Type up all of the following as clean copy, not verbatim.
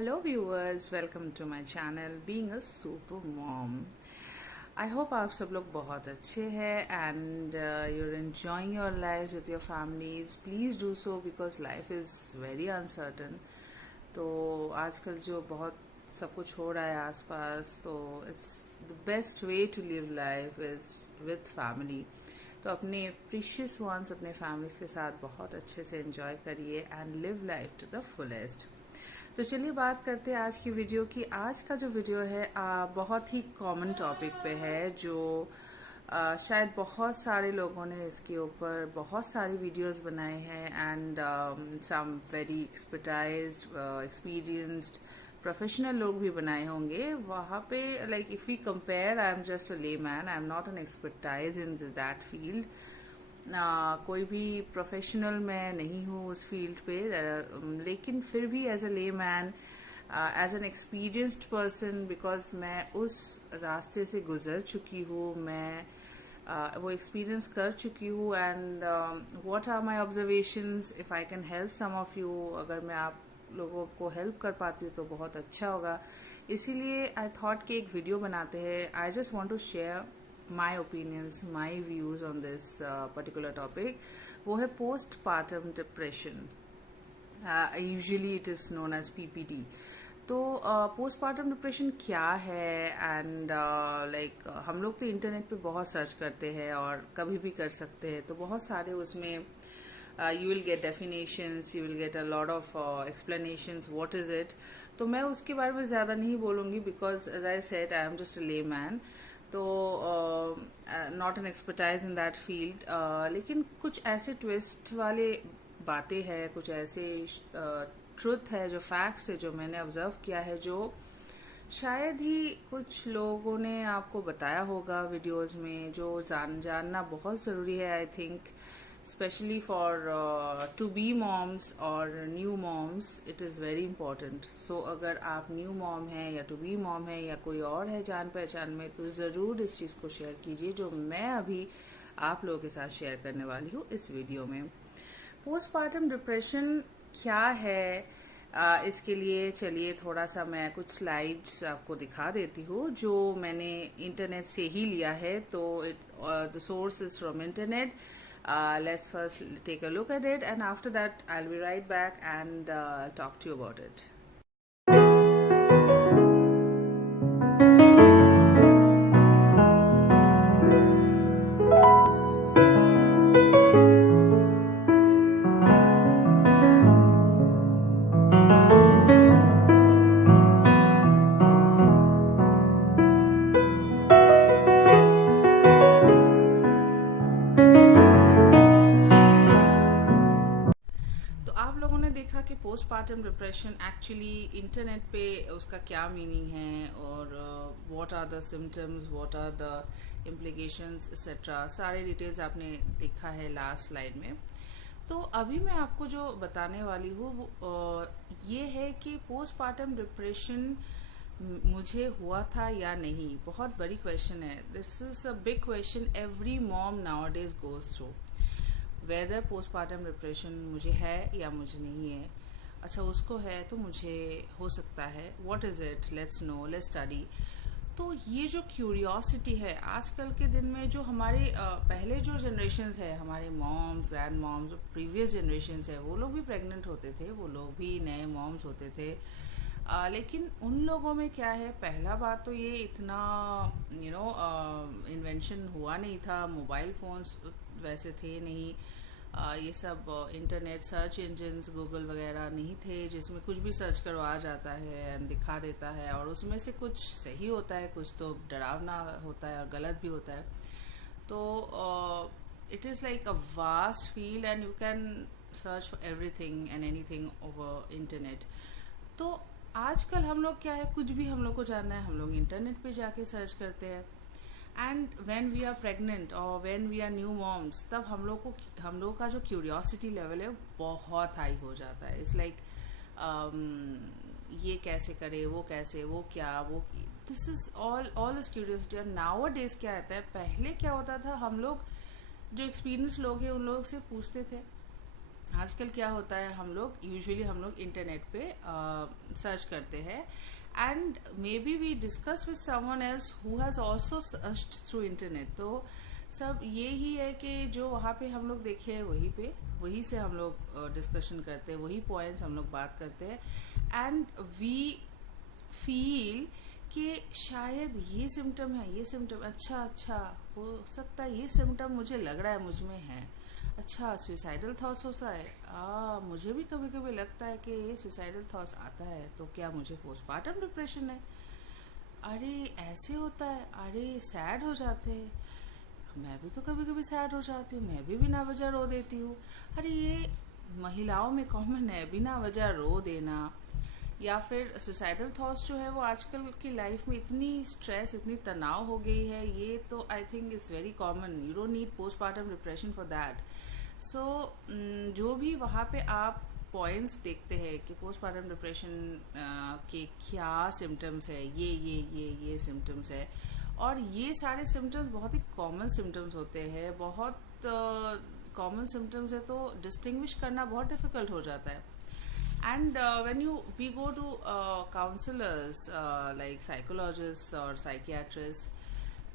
Hello viewers, welcome to my channel Being a Super Mom. I hope आप सब लोग बहुत अच्छे हैं and you're enjoying your lives with your families. Please do so because life is very uncertain. तो आजकल जो बहुत सब कुछ हो रहा है आसपास, तो it's the best way to live life is with family. तो अपने प्रीशियस वंस अपने फैमिलीज के साथ बहुत अच्छे से एंजॉय करिए and live life to the fullest. तो चलिए बात करते हैं आज की वीडियो की। आज का जो वीडियो है बहुत ही कॉमन टॉपिक पे है, जो शायद बहुत सारे लोगों ने इसके ऊपर बहुत सारी वीडियोस बनाए हैं and some very expertised experienced professional लोग भी बनाए होंगे। वहाँ पे like if we compare, I am just a layman, I am not an expertise in that field. कोई भी प्रोफेशनल मैं नहीं हूँ उस फील्ड पे, लेकिन फिर भी as a layman, as an experienced person, because मैं उस रास्ते से गुजर चुकी हूँ, मैं वो एक्सपीरियंस कर चुकी हूँ and what are my observations. If I can help some of you, अगर मैं आप लोगों को हेल्प कर पाती हूँ तो बहुत अच्छा होगा। इसीलिए आई थॉट कि एक वीडियो बनाते हैं। I just want to share my opinions, my views on this particular topic. वो है postpartum depression. Usually it is known as PPD. तो postpartum depression क्या है एंड लाइक हम लोग तो इंटरनेट पे बहुत सर्च करते हैं और कभी भी कर सकते हैं, तो बहुत सारे उसमें you will get definitions, you will get a lot of explanations what is it. तो मैं उसके बारे में ज़्यादा नहीं बोलूँगी because as I said I am just a layman. तो not an expertise in that field, लेकिन कुछ ऐसे ट्विस्ट वाले बातें हैं, कुछ ऐसे ट्रुथ है, जो फैक्ट्स है, जो मैंने ऑब्जर्व किया है, जो शायद ही कुछ लोगों ने आपको बताया होगा वीडियोस में, जो जानना बहुत ज़रूरी है। I think especially for to be moms or new moms, it is very important. So अगर आप न्यू मॉम हैं या टू बी मॉम है या कोई और है जान पहचान में, तो ज़रूर इस चीज़ को शेयर कीजिए जो मैं अभी आप लोगों के साथ शेयर करने वाली हूँ इस वीडियो में। पोस्टपार्टम डिप्रेशन क्या है, इसके लिए चलिए थोड़ा सा मैं कुछ स्लाइड्स आपको दिखा देती हूँ जो मैंने इंटरनेट से ही लिया है। तो the source is from internet. Let's first take a look at it, and after that I'll be right back and talk to you about it. देखा कि पोस्टपार्टम डिप्रेशन एक्चुअली इंटरनेट पे उसका क्या मीनिंग है और what are the symptoms, what are the implications etcetera, सारे details आपने देखा है लास्ट स्लाइड में। तो अभी मैं आपको जो बताने वाली हूँ वो ये है कि पोस्टपार्टम डिप्रेशन मुझे हुआ था या नहीं, बहुत बड़ी क्वेश्चन है। This is a big question every mom nowadays goes through, whether postpartum depression मुझे है या मुझे नहीं है। अच्छा, उसको है तो मुझे हो सकता है। What is it, let's no, let's study. तो ये जो क्यूरियोसिटी है आजकल के दिन में, जो हमारे पहले जो जनरेशन्स है, हमारे मॉम्स, ग्रैंड मॉम्स, जो प्रीवियस जनरेशन्स है, वो लोग भी प्रेग्नेंट होते थे, वो लोग भी नए मॉम्स होते थे। लेकिन उन लोगों में क्या है, पहला बात तो ये इतना इन्वेंशन हुआ नहीं था, मोबाइल फ़ोन्स वैसे थे नहीं, ये सब इंटरनेट सर्च इंजन्स गूगल वगैरह नहीं थे जिसमें कुछ भी सर्च करो आ जाता है एंड दिखा देता है, और उसमें से कुछ सही होता है, कुछ तो डरावना होता है और गलत भी होता है। तो it is like a vast field and you can search for everything and anything over internet. तो आजकल हम लोग क्या है, कुछ भी हम लोग को जानना है, हम लोग इंटरनेट पे जाके सर्च करते हैं। And when we are pregnant और when we are new moms, तब हम लोग का जो क्यूरियोसिटी लेवल है बहुत हाई हो जाता है। इट्स लाइक ये कैसे करे, वो कैसे, वो क्या, वो, this is all this curiosity. और नाउ डेज क्या रहता है, पहले क्या होता था, हम लोग जो एक्सपीरियंस लोग हैं उन लोग से पूछते थे आजकल क्या होता है, हम लोग इंटरनेट पे सर्च करते हैं, and maybe we discuss with someone else who has also searched through internet. तो सब ये ही है कि जो वहाँ पे हम लोग देखे हैं वही से हम लोग डिस्कशन करते हैं, वही पॉइंट्स हम लोग बात करते हैं, एंड वी फील कि शायद ये सिम्टम है, ये सिम्टम, अच्छा हो सकता है ये सिम्टम मुझे लग रहा है मुझ में है। अच्छा, सुसाइडल थॉट्स होता है, मुझे भी कभी कभी लगता है कि ये सुसाइडल थॉट्स आता है, तो क्या मुझे पोस्टमार्टम डिप्रेशन है? अरे ऐसे होता है, अरे सैड हो जाते हैं, मैं भी तो कभी कभी सैड हो जाती हूँ, मैं भी बिना वजह रो देती हूँ। अरे ये महिलाओं में कॉमन है, बिना वजह रो देना। या फिर सुसाइडल थॉट्स जो है वो आजकल की लाइफ में इतनी स्ट्रेस, इतनी तनाव हो गई है, ये तो I think is very common. You don't need postmortem depression for that. So जो भी वहाँ पे आप पॉइंट्स देखते हैं कि पोस्टमार्टम डिप्रेशन के क्या सिम्टम्स है, ये सिम्टम्स है, और ये सारे सिम्टम्स बहुत ही कॉमन सिम्टम्स होते हैं, बहुत कॉमन सिम्टम्स है, तो डिस्टिंग्विश करना बहुत डिफ़िकल्ट हो जाता है। And when we go to counselors like psychologists or psychiatrists,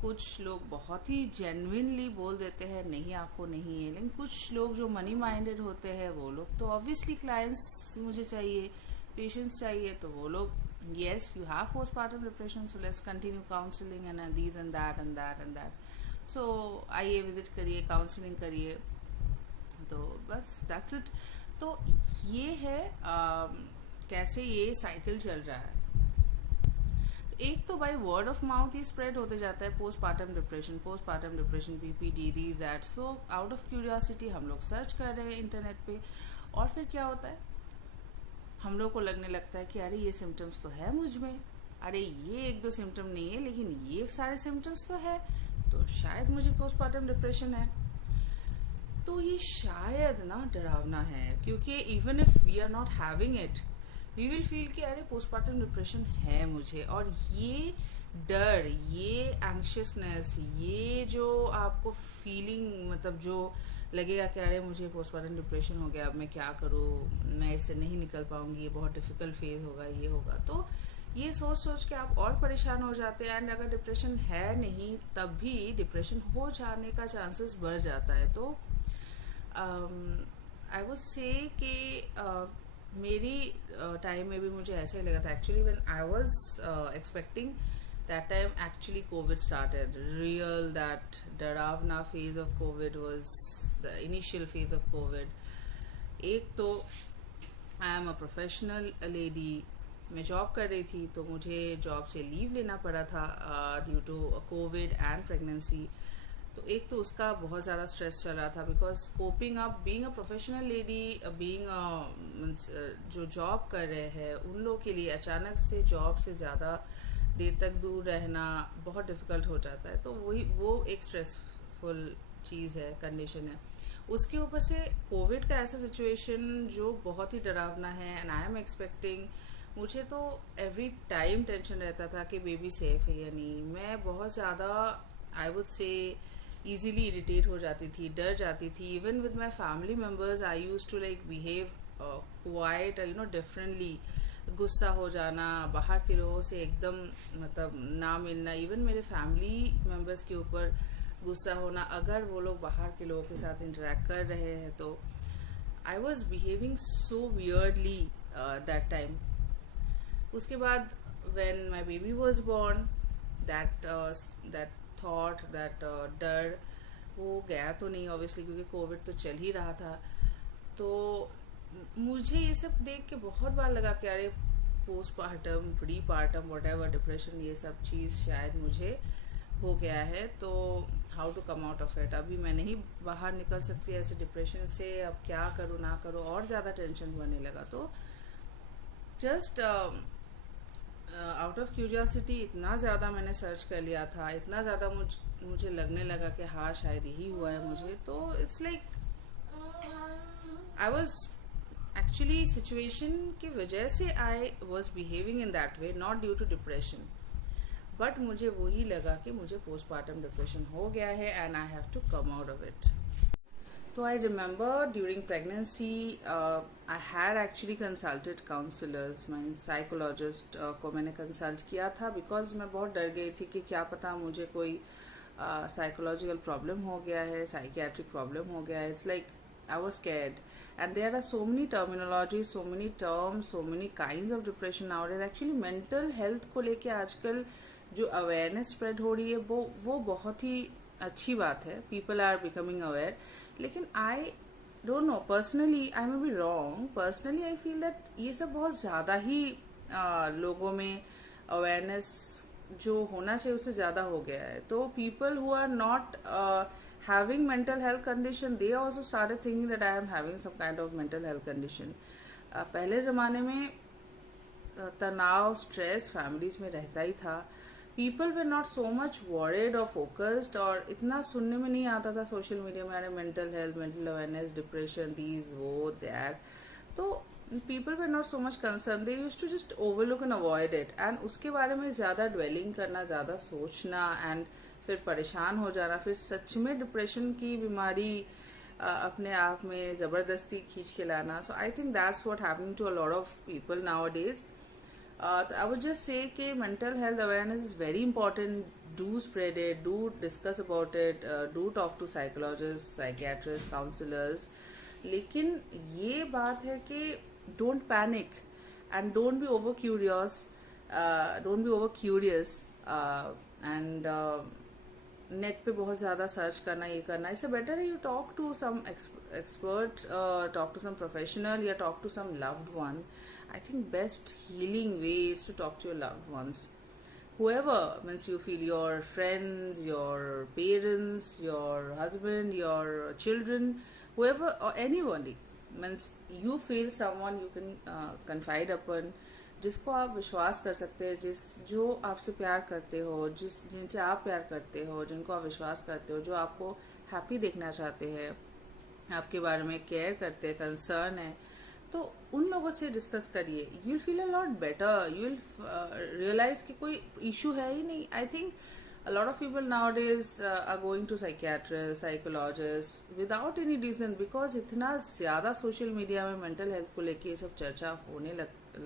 कुछ लोग बहुत ही जेन्युइनली बोल देते हैं नहीं आपको नहीं है, लेकिन कुछ लोग जो मनी माइंडेड होते हैं वो लोग तो ऑब्वियसली क्लाइंट्स मुझे चाहिए, पेशेंट्स चाहिए, तो वो लोग yes you have postmortem depression, so let's continue counselling and these and that and that and that. So आइए विजिट करिए, काउंसलिंग करिए, तो बस दैट्स इट। तो ये है कैसे ये साइकिल चल रहा है। तो एक तो by word of mouth he spread होते जाता है postmortem depression, PPD, these that. So out of curiosity हम लोग सर्च कर रहे हैं इंटरनेट पे, और फिर क्या होता है, हम लोग को लगने लगता है कि अरे ये सिम्टम्स तो है मुझ में, अरे ये एक दो सिम्टम नहीं है लेकिन ये सारे सिम्टम्स तो है, तो शायद मुझे पोस्टमार्टम डिप्रेशन है। तो ये शायद ना डरावना है, क्योंकि even if we are not having it we will feel कि अरे पोस्टमार्टम डिप्रेशन है मुझे, और ये डर, ये एंग्शियसनेस, ये जो आपको फीलिंग, मतलब जो लगेगा कि अरे मुझे पोस्टमार्टम डिप्रेशन हो गया, अब मैं क्या करूँ, मैं इससे नहीं निकल पाऊँगी, ये बहुत डिफ़िकल्ट फेज होगा, ये होगा, तो ये सोच सोच के आप और परेशान हो जाते हैं। एंड अगर डिप्रेशन है नहीं तब भी डिप्रेशन हो जाने का चांसेस बढ़ जाता है। तो आई वुड से कि मेरी टाइम में भी मुझे ऐसा ही लगा था। Actually when I was expecting that time, actually covid started, real that डरावना phase of covid was the initial phase of covid. एक तो I am a professional lady, मैं जॉब कर रही थी, तो मुझे जॉब से लीव लेना पड़ा था due to covid and pregnancy. तो एक तो उसका बहुत ज़्यादा स्ट्रेस चल रहा था, because coping up, being a professional lady, being जो जॉब कर रहे हैं उन लोगों के लिए अचानक से जॉब से ज़्यादा देर तक दूर रहना बहुत डिफ़िकल्ट हो जाता है। तो वो एक स्ट्रेसफुल चीज़ है, कंडीशन है। उसके ऊपर से कोविड का ऐसा सिचुएशन जो बहुत ही डरावना है, एंड आई एम एक्सपेक्टिंग, मुझे तो एवरी टाइम टेंशन रहता था कि बेबी सेफ है या नहीं। मैं बहुत ज़्यादा, I would say, easily irritate हो जाती थी, डर जाती थी। Even with my family members I use to like behave quite differently, गुस्सा हो जाना, बाहर के लोगों से एकदम मतलब ना मिलना, इवन मेरे फैमिली मेम्बर्स के ऊपर गुस्सा होना अगर वो लोग बाहर के लोगों के साथ इंटरेक्ट कर रहे हैं। तो आई was behaving so weirdly that time. उसके बाद when my baby was born, that thought, that डर वो गया तो नहीं ऑब्वियसली, क्योंकि कोविड तो चल ही रहा था। तो मुझे ये सब देख के बहुत बार लगा कि अरे पोस्टमार्टम, प्रीपार्टम, व्हाटएवर डिप्रेशन, ये सब चीज़ शायद मुझे हो गया है। तो how to come out of it, अभी मैं नहीं बाहर निकल सकती ऐसे डिप्रेशन से, अब क्या करूँ ना करूँ, और ज़्यादा टेंशन बनने लगा। तो जस्ट आउट ऑफ क्यूरियोसिटी इतना ज़्यादा मैंने सर्च कर लिया था, इतना ज़्यादा मुझे लगने लगा कि हाँ शायद यही हुआ है मुझे। तो it's like I was actually, situation की वजह से I was behaving in that way, not due to depression, but मुझे वही लगा कि मुझे पोस्टमार्टम डिप्रेशन हो गया है and I have to come out of it. तो I remember during pregnancy I had actually consulted counsellors, mean psychologist को मैंने कंसल्ट किया था, बिकॉज मैं बहुत डर गई थी कि क्या पता मुझे कोई साइकोलॉजिकल प्रॉब्लम हो गया है, साइकियाट्रिक प्रॉब्लम हो गया है. It's like I was scared. And there are so many terminologies, so many terms, so many kinds of depression nowadays. Actually mental health को लेके आजकल जो अवेयरनेस स्प्रेड हो रही है वो बहुत ही अच्छी बात है. People are becoming aware. लेकिन I don't know, personally I may be wrong, personally I feel that ये सब बहुत ज़्यादा ही लोगों में अवेयरनेस जो होना चाहिए उससे ज़्यादा हो गया है. तो people who are not having mental health condition, they also started thinking that I am having some kind of mental health condition. पहले ज़माने में तनाव, स्ट्रेस फैमिलीज में रहता ही था. People were not so much worried और फोकस्ड, और इतना सुनने में नहीं आता था सोशल मीडिया में, अरे mental health, mental awareness, depression, these वो दैट. तो people were not so much concern, they used to just overlook and avoid it. And उसके बारे में ज़्यादा ड्वेलिंग करना, ज़्यादा सोचना, एंड फिर परेशान हो जाना, फिर सच में डिप्रेशन की बीमारी अपने आप में ज़बरदस्ती खींच के लाना. So I think that's what happening to a lot of people nowadays. तो आई वुड जस्ट से कि mental health awareness is very important. Do spread it, do discuss about it, do talk to psychologist, psychiatrist, counsellors. लेकिन ये बात है कि don't panic and don't be over curious and net पे बहुत ज़्यादा search करना, ये करना. इससे बेटर है you talk to some expert, talk to some professional, या talk to some loved one. I think best healing way is to talk to your loved ones, whoever, means you feel your friends, your parents, your husband, your children, whoever or anybody, means you feel someone you can confide upon, जिसको आप विश्वास कर सकते हैं, जो आपसे प्यार करते हो, जिनसे आप प्यार करते हो, जिनको आप विश्वास करते हो, जो आपको हैप्पी देखना चाहते हैं, आपके बारे में केयर करते हैं, कंसर्न है, तो उन लोगों से डिस्कस करिए. You will feel a lot better. You will realize कि कोई इशू है ही नहीं. I think a lot of people nowadays are going to psychiatrists, psychologists without any reason, because इतना ज़्यादा सोशल मीडिया में मेंटल हेल्थ को लेके ये सब चर्चा होने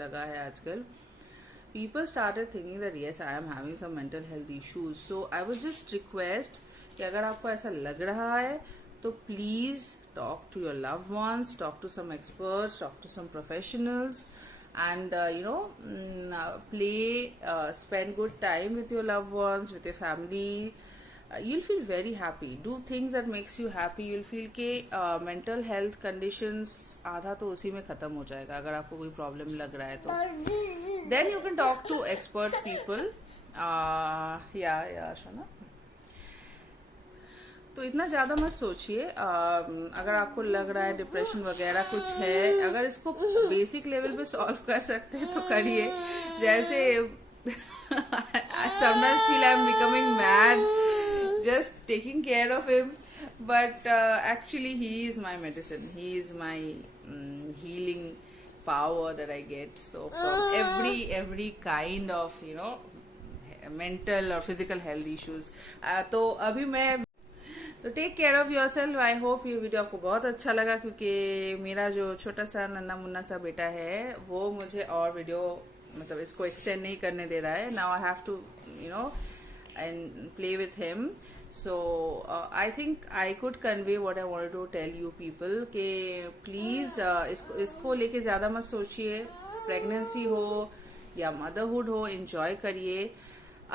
लगा है आजकल. People started thinking that yes, I am having some mental health issues. So I would just request कि अगर आपको ऐसा लग रहा है तो please talk to your loved ones, talk to some experts, talk to some professionals, and spend good time with your loved ones, with your family. You'll feel very happy. Do things that makes you happy. You'll feel कि mental health conditions आधा तो उसी में ख़त्म हो जाएगा. अगर आपको कोई प्रॉब्लम लग रहा है तो then you can talk to expert people. yeah Shana. तो इतना ज़्यादा मत सोचिए. अगर आपको लग रहा है डिप्रेशन वगैरह कुछ है, अगर इसको बेसिक लेवल पे सॉल्व कर सकते हैं तो करिए. जैसे sometimes feel I'm becoming mad just taking care of him, but actually he is my medicine. He is my healing power that I get. So from every kind of mental or physical health issues. तो अभी मैं तो take care of yourself. I hope ये video आपको बहुत अच्छा लगा, क्योंकि मेरा जो छोटा सा नन्ना मुन्ना सा बेटा है वो मुझे और वीडियो मतलब इसको एक्सटेंड नहीं करने दे रहा है. Now I have to and play with him. So I think I could convey what I wanted to tell you people कि प्लीज़ इसको लेके ज़्यादा मत सोचिए. प्रेगनेंसी हो या मदरहुड हो, एंजॉय करिए.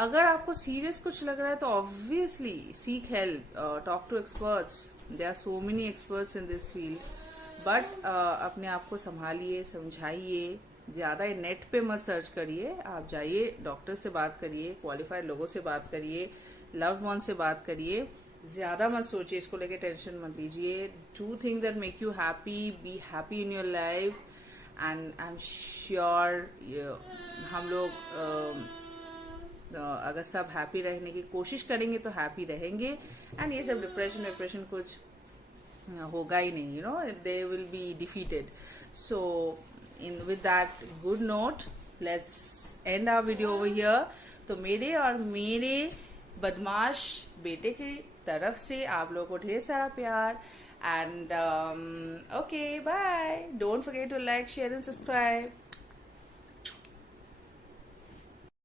अगर आपको सीरियस कुछ लग रहा है तो obviously seek help, talk to experts. There are so many experts in this field. But अपने आप को संभालिए, समझाइए. ज़्यादा नेट पे मत सर्च करिए. आप जाइए, डॉक्टर से बात करिए, क्वालिफाइड लोगों से बात करिए, लव्ड वन से बात करिए. ज़्यादा मत सोचिए, इसको लेके टेंशन मत लीजिए. Do things that make you happy, be happy in your life. And I am sure हम लोग अगर सब हैप्पी रहने की कोशिश करेंगे तो हैप्पी रहेंगे. एंड ये सब डिप्रेशन कुछ होगा ही नहीं. They will be defeated. So in with that good note let's end our video over here. तो मेरे और मेरे बदमाश बेटे की तरफ से आप लोगों को ढेर सारा प्यार. And okay, bye. Don't forget to like, share, and subscribe.